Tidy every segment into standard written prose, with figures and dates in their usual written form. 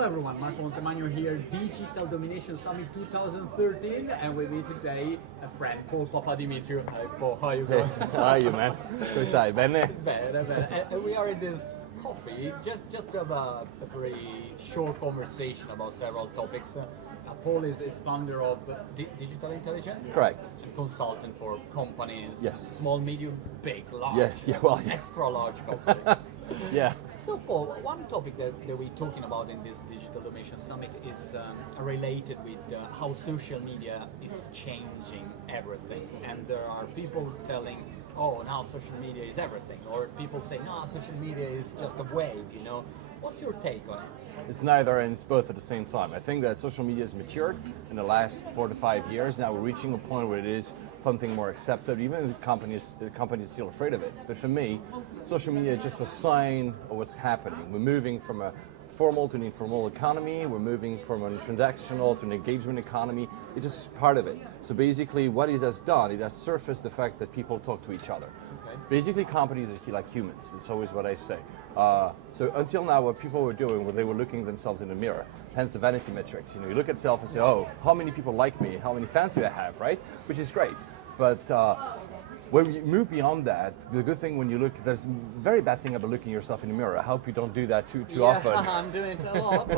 Hello everyone, Marco Montemagno here, Digital Domination Summit 2013, and with me today a friend called Papadimitriou. Hi Paul, how are you going? How are you, man? Come stai, bene? Bene. And we are in this coffee, just to have a very short conversation about several topics. Paul is founder of Digital Intelligence. Correct. And consultant for companies. Yes. Small, medium, big, large. Yes, yeah, well, yeah. Extra large companies. Yeah. So Paul, one topic that we're talking about in this Digital Domination Summit is related with how social media is changing everything. And there are people telling, oh, now social media is everything. Or people saying, no, social media is just a wave, you know. What's your take on it? It's neither and it's both at the same time. I think that social media has matured in the last 4 to 5 years. Now we're reaching a point where it is something more accepted. Even the companies are still afraid of it. But for me, social media is just a sign of what's happening. We're moving from a formal to an informal economy. We're moving from a transactional to an engagement economy. It's just part of it. So basically what it has done, it has surfaced the fact that people talk to each other. Okay. Basically companies are like humans. It's always what I say. So until now what people were doing was they were looking themselves in the mirror. Hence the vanity metrics. You know, you look at yourself and say, oh, how many people like me? How many fans do I have, right? Which is great. But when you move beyond that, the good thing when you look, there's a very bad thing about looking at yourself in the mirror. I hope you don't do that too often. Yeah, I'm doing it a lot.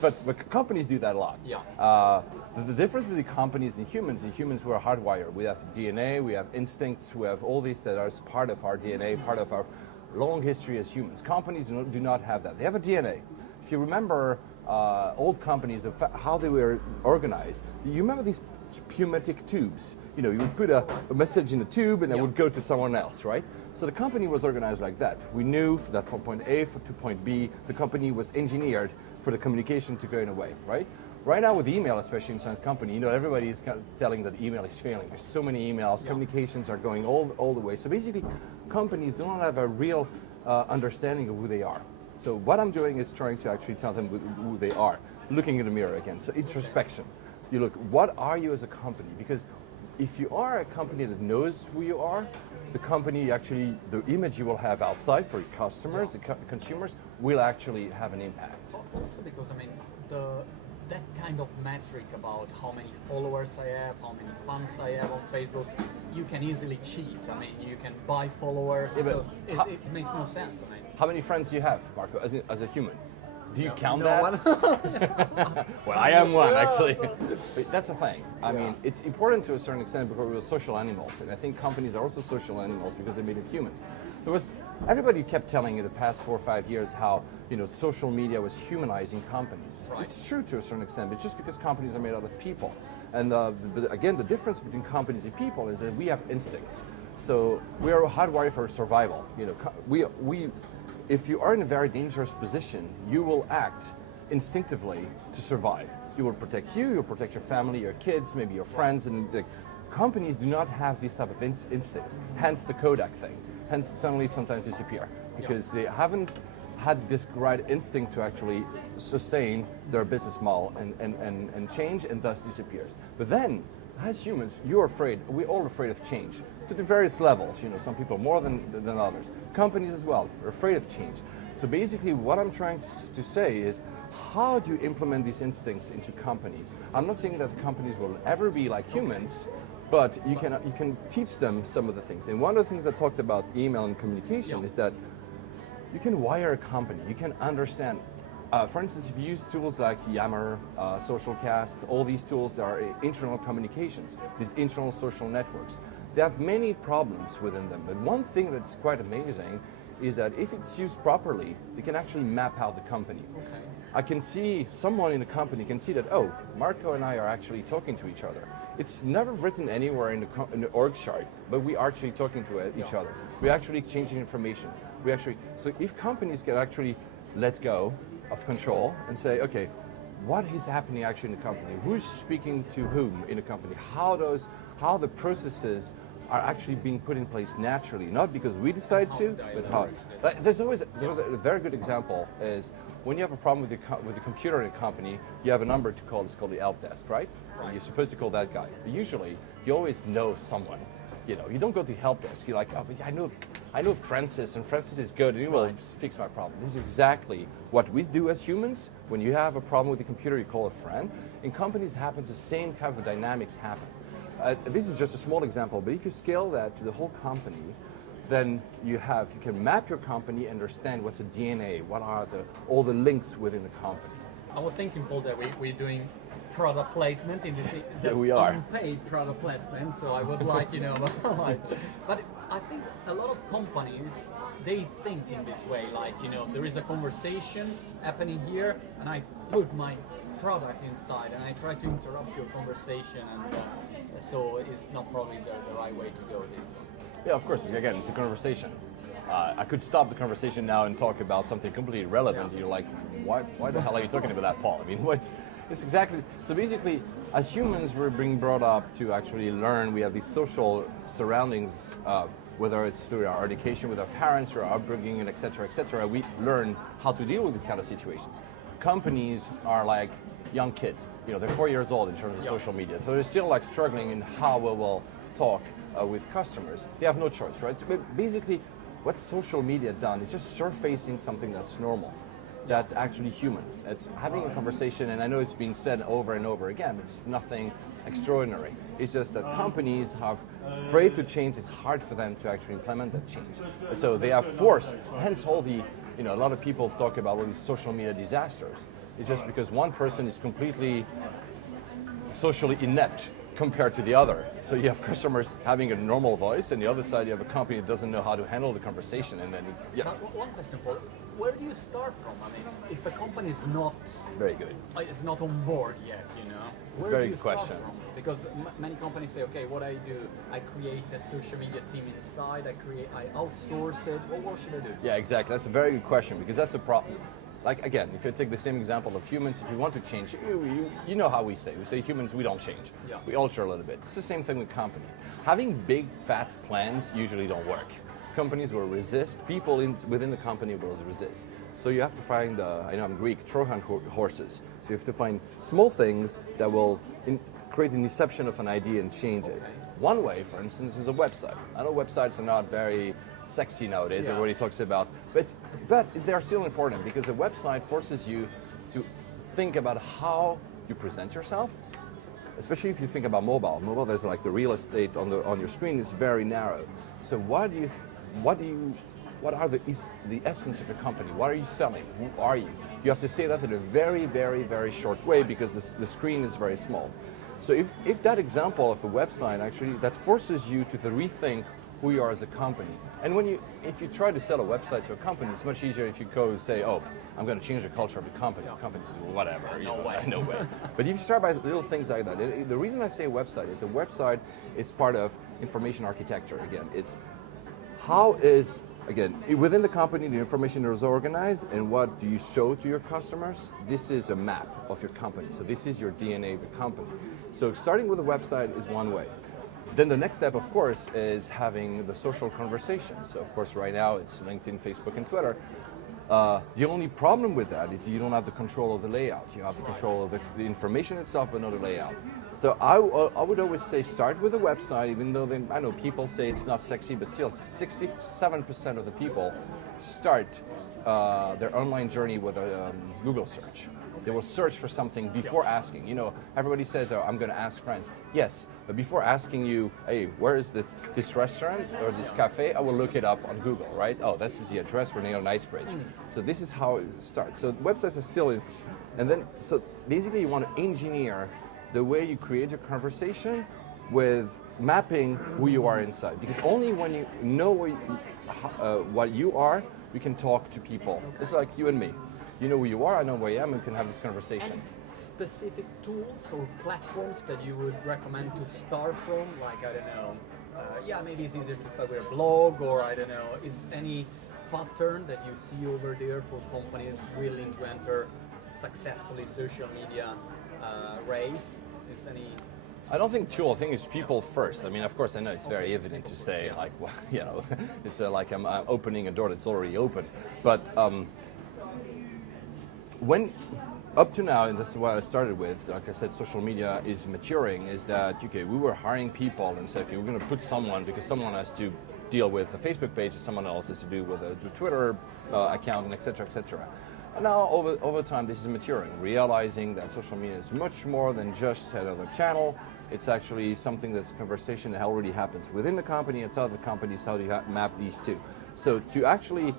But companies do that a lot. Yeah. The difference between companies and humans who are hardwired. We have DNA, we have instincts, we have all these that are part of our DNA, part of our long history as humans. Companies do not have that. They have a DNA. If you remember old companies, how they were organized, you remember these pneumatic tubes? You know, you would put a message in a tube and it would go to someone else, right? So the company was organized like that. We knew that from point A to point B, the company was engineered for the communication to go in a way, right? Right now with email, especially in science company, you know, everybody is kind of telling that email is failing. There's so many emails, communications are going all the way. So basically, companies do not have a real understanding of who they are. So what I'm doing is trying to actually tell them who they are, looking in the mirror again. So introspection. You look, what are you as a company? Because if you are a company that knows who you are, the company actually, the image you will have outside for your customers, the consumers, will actually have an impact. Also because, I mean, that kind of metric about how many followers I have, how many fans I have on Facebook, you can easily cheat. I mean, you can buy followers, Yeah, so it makes no sense. I mean, how many friends do you have, Marco, as a human? Do you count no that? one. Well, I am one, actually. But that's the thing. I mean, it's important to a certain extent because we're social animals, and I think companies are also social animals because they made it humans. Everybody kept telling in the past 4 or 5 years how, you know, social media was humanizing companies. Right. It's true to a certain extent, but just because companies are made out of people. And but again, the difference between companies and people is that we have instincts. So we are hardwired for survival. You know, if you are in a very dangerous position, you will act instinctively to survive. You will protect you, you'll protect your family, your kids, maybe your friends, and the companies do not have these type of instincts. Hence the Kodak thing. Hence suddenly sometimes disappear because they haven't had this right instinct to actually sustain their business model and change, and thus disappears. But then, as humans, we're all afraid of change to the various levels. You know, some people more than others. Companies as well are afraid of change. So basically what I'm trying to say is, how do you implement these instincts into companies? I'm not saying that companies will ever be like humans, but you can teach them some of the things. And one of the things I talked about email and communication is that you can wire a company, you can understand. For instance, if you use tools like Yammer, Socialcast, all these tools are internal communications, these internal social networks. They have many problems within them, but one thing that's quite amazing is that if it's used properly, you can actually map out the company. Okay. I can see someone in the company can see that, oh, Marco and I are actually talking to each other. It's never written anywhere in the org chart, but we are actually talking to each other. We're actually exchanging information. So if companies can actually let go of control and say, okay, what is happening actually in the company? Who's speaking to whom in the company? How the processes are actually being put in place naturally, not because we decide to, but how. There was a very good example is when you have a problem with the computer in a company, you have a number to call. It's called the help desk, right? And you're supposed to call that guy. But usually, you always know someone. You know, you don't go to help desk. You're like, oh, but I I know Francis, and Francis is good, and he will fix my problem. This is exactly what we do as humans. When you have a problem with the computer, you call a friend. In companies, happens the same kind of dynamics happen. This is just a small example, but if you scale that to the whole company, then you can map your company, understand what's the DNA, what are all the links within the company. I was thinking, Paul, that we're doing product placement in this we are. unpaid product placement, so I would like, but I think a lot of companies, they think in this way, like, there is a conversation happening here, and I put my product inside, and I try to interrupt your conversation, and so it's not probably the right way to go. Yeah, of course, again, it's a conversation. I could stop the conversation now and talk about something completely irrelevant. Yeah. You're like, why the hell are you talking about that, Paul? I mean, it's exactly, so basically, as humans, we're being brought up to actually learn. We have these social surroundings, whether it's through our education with our parents or our upbringing, and et cetera, we learn how to deal with these kind of situations. Companies are like young kids. They're 4 years old in terms of social media. So they're still like struggling in how we will talk with customers. They have no choice, right? So basically, what social media done is just surfacing something that's normal, that's actually human. It's having a conversation, and I know it's been said over and over again, it's nothing extraordinary. It's just that companies are afraid to change. It's hard for them to actually implement that change. So they are forced, hence all the, a lot of people talk about all these social media disasters. It's just because one person is completely socially inept compared to the other. So you have customers having a normal voice, and the other side you have a company that doesn't know how to handle the conversation. And then, One question, Paul. Where do you start from? I mean, if a company is not... It's very good. It's not on board yet, Where very do you good start question. from? Because many companies say, okay, what I do, I create a social media team inside, I outsource it. What should I do? Yeah, exactly. That's a very good question, because that's the problem. Like, again, if you take the same example of humans, if you want to change, you know how we say. We say humans, we don't change. Yeah. We alter a little bit. It's the same thing with company. Having big, fat plans usually don't work. Companies will resist. People within the company will resist. So you have to find, I know I'm Greek, Trojan horses. So you have to find small things that will create an inception of an idea and change it. One way, for instance, is a website. I know websites are not very sexy nowadays, yes. Everybody talks about, but they're still important, because a website forces you to think about how you present yourself, especially if you think about mobile. Mobile, there's like the real estate on your screen is very narrow. So what are the essence of the company? What are you selling? Who are you? You have to say that in a very, very, very short way, because the screen is very small. So if that example of a website actually, that forces you to rethink who you are as a company. And if you try to sell a website to a company, it's much easier if you go say, oh, I'm going to change the culture of the company. The company says, well, whatever. No way. But if you start by little things like that, the reason I say website is part of information architecture. Again, it's how is, again, within the company, the information is organized, and what do you show to your customers? This is a map of your company. So this is your DNA of the company. So starting with a website is one way. Then the next step, of course, is having the social conversation. So, of course, right now it's LinkedIn, Facebook, and Twitter. The only problem with that is you don't have the control of the layout. You have the control of the information itself, but not the layout. So I would always say start with a website, even though I know people say it's not sexy, but still 67% of the people start their online journey with a Google search. They will search for something before asking. Everybody says, oh, I'm going to ask friends. Yes, but before asking you, hey, where is this restaurant or this cafe? I will look it up on Google, right? Oh, this is the address for Neon Knightsbridge. So this is how it starts. So websites are still in, and then, so basically you want to engineer the way you create your conversation with mapping who you are inside. Because only when you know what you are, you can talk to people. It's like you and me. You know who you are, I know who I am, and we can have this conversation. And specific tools or platforms that you would recommend to start from? Like, I don't know, maybe it's easier to start with a blog, or I don't know, is any pattern that you see over there for companies willing to enter successfully social media race? Is any... I don't think tool. I think it's people first. I mean, of course, I know it's very evident to say, like, well, it's like I'm opening a door that's already open. But when up to now, and this is what I started with, like I said, social media is maturing, is that, okay, we were hiring people and said, okay, we're going to put someone, because someone has to deal with a Facebook page, someone else has to do with a Twitter account, and etc., etc. And now, over time, this is maturing, realizing that social media is much more than just another channel. It's actually something that's a conversation that already happens within the company, outside the company, so how do you map these two? So to actually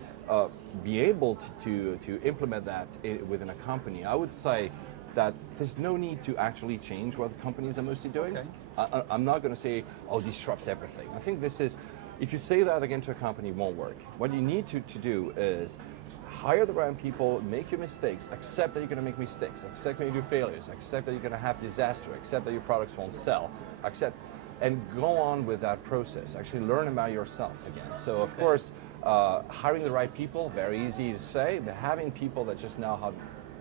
be able to implement that within a company, I would say that there's no need to actually change what the companies are mostly doing. Okay. I'm not going to say, oh, disrupt everything. I think this is, if you say that again to a company, it won't work. What you need to do is hire the right people, make your mistakes, accept that you're going to make mistakes, accept when you do failures, accept that you're going to have disaster, accept that your products won't sell, accept, and go on with that process. Actually learn about yourself again. So of course, hiring the right people, very easy to say, but having people that just know how to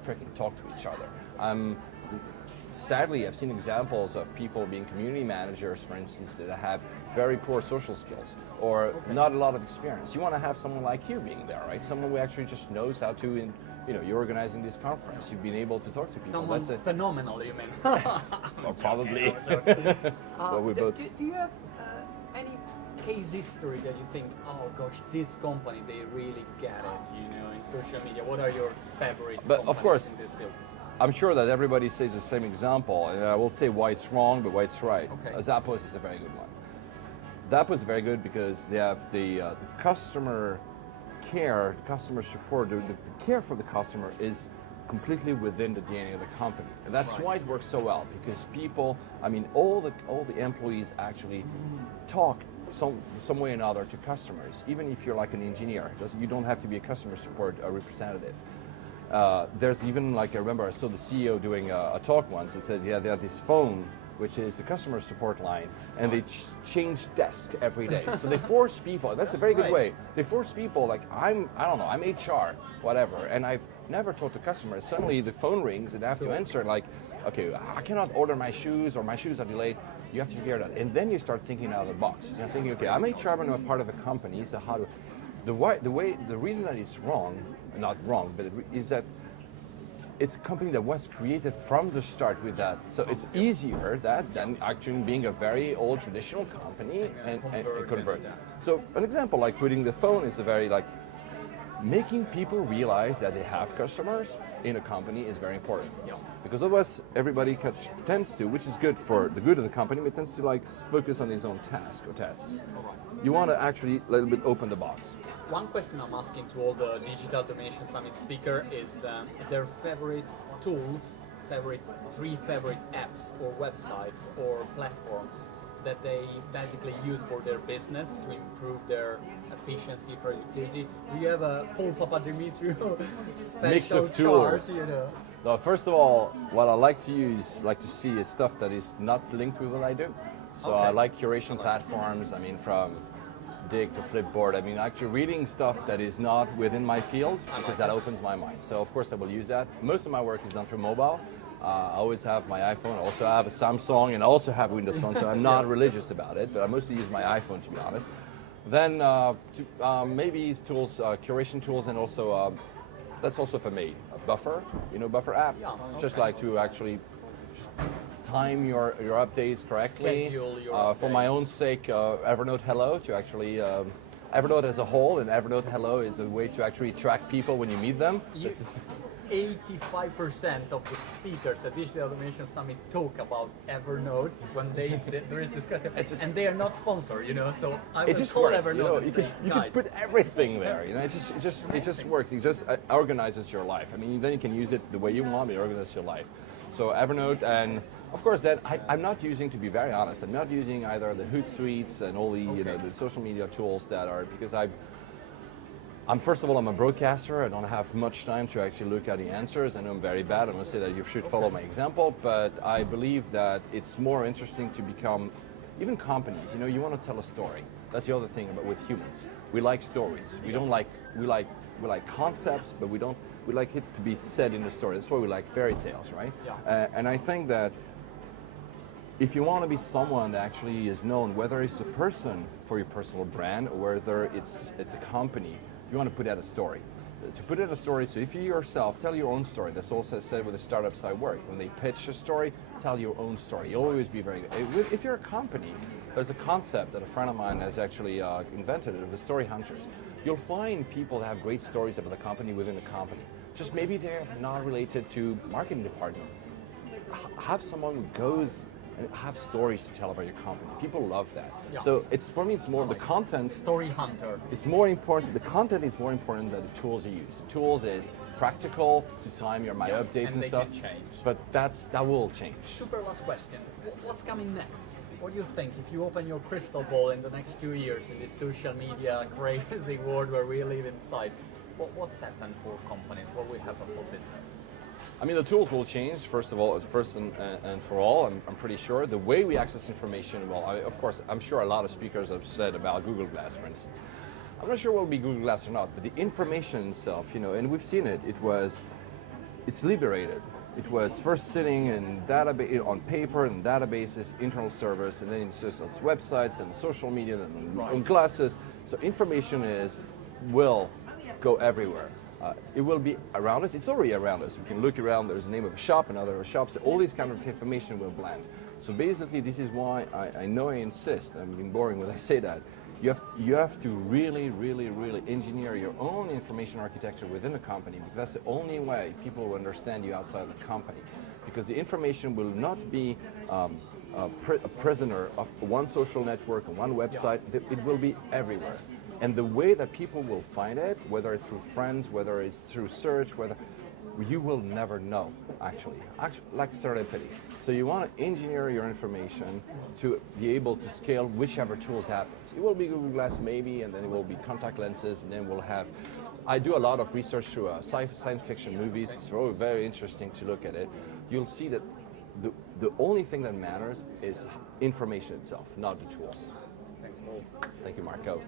freaking talk to each other. Sadly, I've seen examples of people being community managers, for instance, that have very poor social skills or not a lot of experience. You want to have someone like you being there, right? Someone who actually just knows how to, you're organizing this conference. You've been able to talk to people. Someone phenomenal, you mean? Well, probably. Well, do you have any case history that you think, oh gosh, this company, they really get it, in social media? What are your favorite companies in this field? I'm sure that everybody says the same example, and I will say why it's wrong, but why it's right. Okay. Zappos is a very good one. Zappos is very good because they have the customer care, the customer support, the care for the customer is completely within the DNA of the company. And that's why it works so well, because people, all the employees actually talk some way or another to customers, even if you're like an engineer. You don't have to be a customer support representative. There's even, I remember I saw the CEO doing a talk once and said, they have this phone, which is the customer support line, and they change desk every day. So they force people, that's a very good way. They force people, I'm HR, whatever, and I've never talked to customers. Suddenly the phone rings and I have to answer okay, I cannot order my shoes or my shoes are delayed. You have to figure it out. And then you start thinking out of the box. You're thinking, okay, I'm HR, but I'm a part of a company, so how do, the reason that it's wrong, not wrong, but is that it's a company that was created from the start with that. So it's easier than actually being a very old traditional company and convert. So an example like putting the phone is a very making people realize that they have customers in a company is very important. Yeah. Because otherwise everybody tends to, which is good for the good of the company, but tends to focus on his own tasks. You want to actually a little bit open the box. One question I'm asking to all the Digital Domination Summit speaker is their favorite tools, three favorite apps or websites or platforms that they basically use for their business to improve their efficiency, productivity. Do you have a whole Papadimitriou special mix of chart, tools? No, first of all, what I like to see is stuff that is not linked with what I do. So I like curation platforms. From Dig to Flipboard. Actually reading stuff that is not within my field, because that opens my mind. So of course I will use that. Most of my work is done through mobile. I always have my iPhone. I also have a Samsung, and I also have Windows Phone. So I'm not religious about it, but I mostly use my iPhone, to be honest. Then maybe tools, curation tools, and also that's also for me. Buffer, Buffer app. Yeah, okay. Just to actually just time your updates correctly. Schedule your for my own sake, Evernote Hello to actually Evernote as a whole, and Evernote Hello is a way to actually track people when you meet them. 85% of the speakers at Digital Domination Summit talk about Evernote when there is discussion, and they are not sponsored, So I will call works, Evernote and say, you can put everything there, It just works. It just organizes your life. Then you can use it the way you want. It organizes your life. So Evernote, and of course that I'm not using, to be very honest, I'm not using either the Hootsuite and all the the social media tools that are, because I'm first of all, I'm a broadcaster. I don't have much time to actually look at the answers. I know I'm very bad. I'm going to say that you should follow my example, but I believe that it's more interesting to become, even companies, you want to tell a story. That's the other thing with humans. We like stories. We like concepts, but we like it to be said in the story. That's why we like fairy tales, right? Yeah. And I think that if you want to be someone that actually is known, whether it's a person for your personal brand or whether it's a company, you want to put out a story. to put in a story. So if you yourself tell your own story, that's also said with the startups I work. When they pitch a story, tell your own story. You'll always be very good. If you're a company, there's a concept that a friend of mine has actually invented of the story hunters. You'll find people that have great stories about the company within the company. Just maybe they're not related to marketing department. Have someone who goes and have stories to tell about your company. People love that. Yeah. So it's for me, it's more the content. Story hunter. It's more important. The content is more important than the tools you use. The tools is practical to time your my updates and they stuff. can change. But that will change. Super last question. What's coming next? What do you think? If you open your crystal ball in the next 2 years in this social media crazy world where we live inside, what's happened for companies? What will happen for business? I mean, the tools will change. First of all, first and for all, I'm pretty sure. The way we access information, well, of course, I'm sure a lot of speakers have said about Google Glass, for instance. I'm not sure what will be Google Glass or not, but the information itself, and we've seen it. It's liberated. It was first sitting in database on paper and databases, internal servers, and then it's just on websites and social media and on glasses. So information will go everywhere. It will be around us. It's already around us. We can look around. There's the name of a shop and other shops. So all these kind of information will blend. So basically, this is why I know I insist. I'm being boring when I say that. You have to really, really, really engineer your own information architecture within the company, because that's the only way people will understand you outside of the company. Because the information will not be a prisoner of one social network and one website. It will be everywhere. And the way that people will find it, whether it's through friends, whether it's through search, you will never know, actually like serendipity. So you want to engineer your information to be able to scale whichever tools happens. It will be Google Glass maybe, and then it will be contact lenses, and then we'll have, I do a lot of research through science fiction movies. It's very, very interesting to look at it. You'll see that the only thing that matters is information itself, not the tools. Thanks, Paul. Thank you, Marco.